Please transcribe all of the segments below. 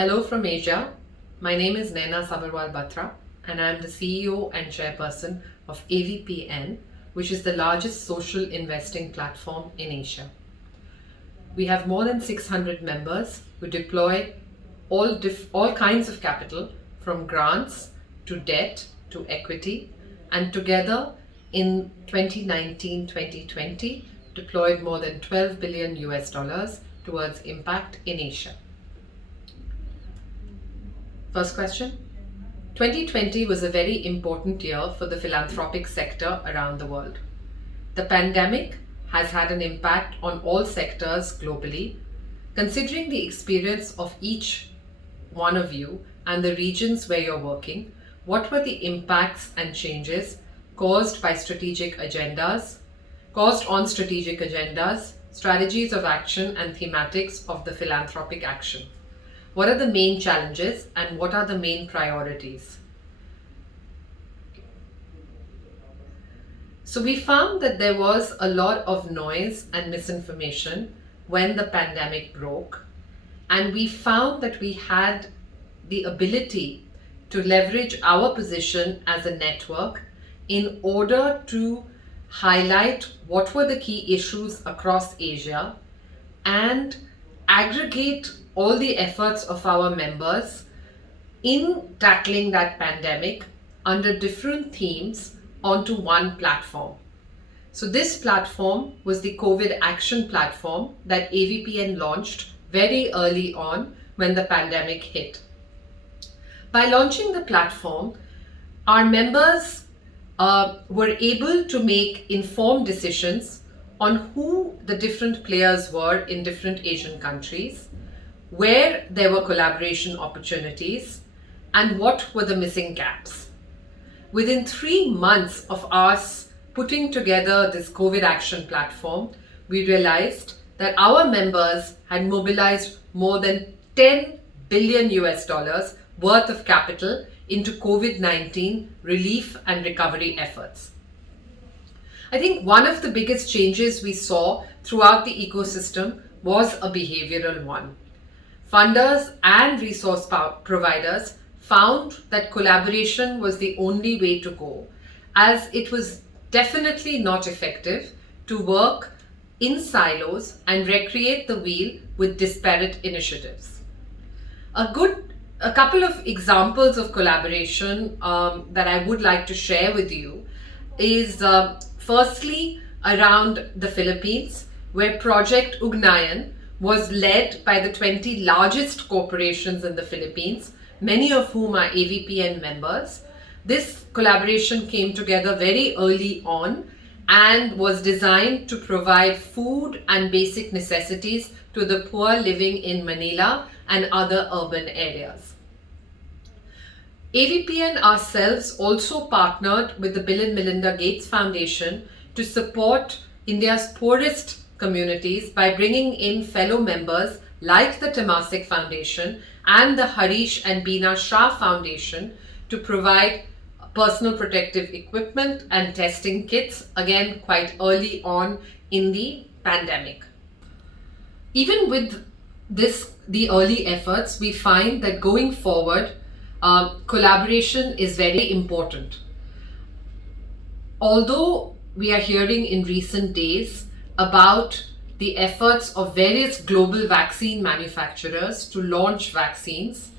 Hello from Asia. My name is Naina Batra, and I am the CEO and chairperson of AVPN, which is the largest social investing platform in Asia. We have more than 600 members who deploy all kinds of capital, from grants to debt to equity, and together in 2019-2020 deployed more than $12 billion towards impact in Asia. First question. 2020 was a very important year for the philanthropic sector around the world. The pandemic has had an impact on all sectors globally. Considering the experience of each one of you and the regions where you're working, what were the impacts and changes caused on strategic agendas, strategies of action and thematics of the philanthropic action? What are the main challenges and what are the main priorities? So we found that there was a lot of noise and misinformation when the pandemic broke, and we found that we had the ability to leverage our position as a network in order to highlight what were the key issues across Asia and aggregate all the efforts of our members in tackling that pandemic under different themes onto one platform. So this platform was the COVID Action Platform that AVPN launched very early on when the pandemic hit. By launching the platform, our members were able to make informed decisions on who the different players were in different Asian countries, where there were collaboration opportunities, and what were the missing gaps. Within 3 months of us putting together this COVID Action Platform, we realized that our members had mobilized more than $10 billion worth of capital into COVID-19 relief and recovery efforts. I think one of the biggest changes we saw throughout the ecosystem was a behavioral one. Funders and resource providers found that collaboration was the only way to go, as it was definitely not effective to work in silos and recreate the wheel with disparate initiatives. A couple of examples of collaboration that I would like to share with you is firstly around the Philippines, where Project Ugnayan was led by the 20 largest corporations in the Philippines, many of whom are AVPN members. This collaboration came together very early on and was designed to provide food and basic necessities to the poor living in Manila and other urban areas. AVPN ourselves also partnered with the Bill and Melinda Gates Foundation to support India's poorest communities by bringing in fellow members like the Temasek Foundation and the Harish and Beena Shah Foundation to provide personal protective equipment and testing kits, again quite early on in the pandemic. Even with the early efforts, we find that going forward, collaboration is very important. Although we are hearing in recent days about the efforts of various global vaccine manufacturers to launch vaccines,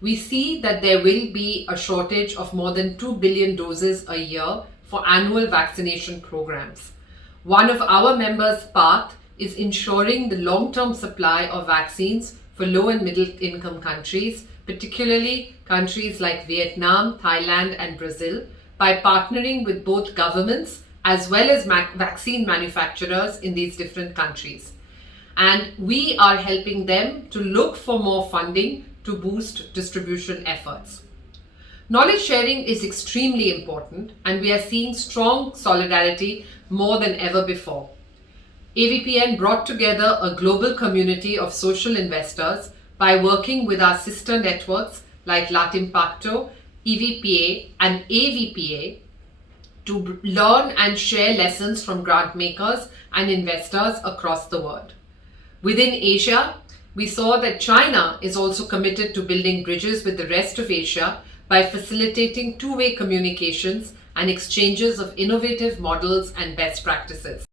we see that there will be a shortage of more than 2 billion doses a year for annual vaccination programs. One of our members' path is ensuring the long-term supply of vaccines for low and middle income countries, particularly countries like Vietnam, Thailand, and Brazil, by partnering with both governments as well as vaccine manufacturers in these different countries. And we are helping them to look for more funding to boost distribution efforts. Knowledge sharing is extremely important, and we are seeing strong solidarity more than ever before. AVPN brought together a global community of social investors by working with our sister networks like Latimpacto, EVPA, and AVPA to learn and share lessons from grant makers and investors across the world. Within Asia, We saw that China is also committed to building bridges with the rest of Asia by facilitating two-way communications and exchanges of innovative models and best practices.